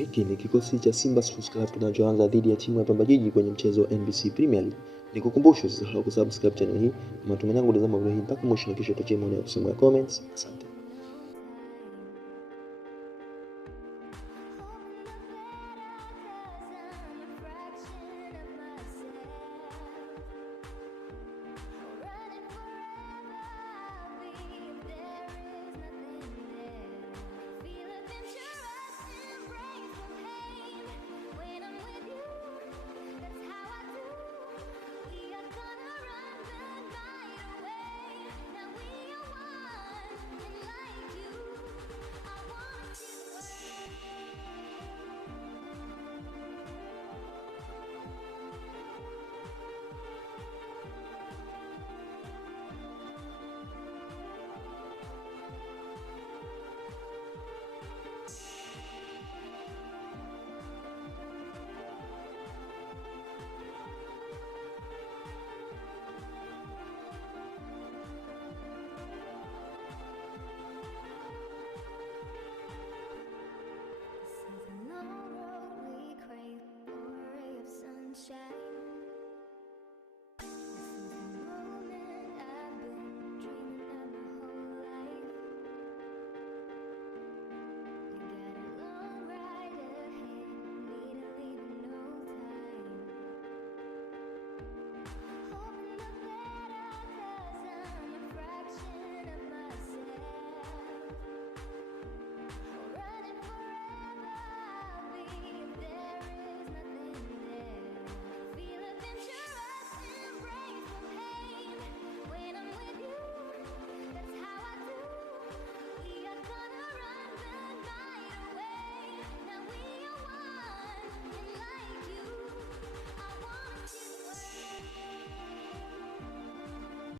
Hiki ni kikosi cha Simba Sports Club kinachoanza dhidi ya timu ya Pamba Jiji kwenye mchezo wa NBC Premier League. Nikukumbusha usisahau kusubscribe channel hii. Matumaini yangu utazama video hii mpaka mwisho na kisha tuachie maoni ya kusema comments. Asante.